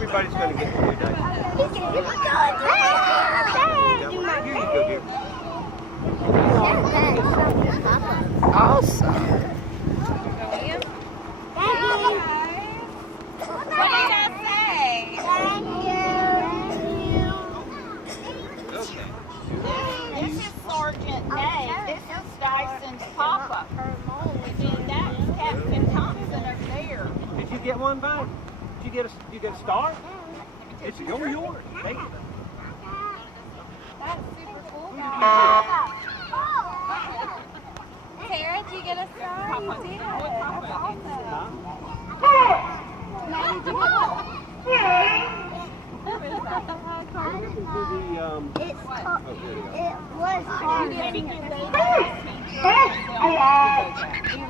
everybody's going to get to do that. Here you go, dear. Awesome. What did I say? Okay. This is Sergeant Nate. This is Dyson's Papa. And then that's Captain Thompson over there. Did you get one back? Did you get a star? It's yours. Take it. That's super cool. Tara, did you get a star? You did. That's awesome. Nate, did you get one? It was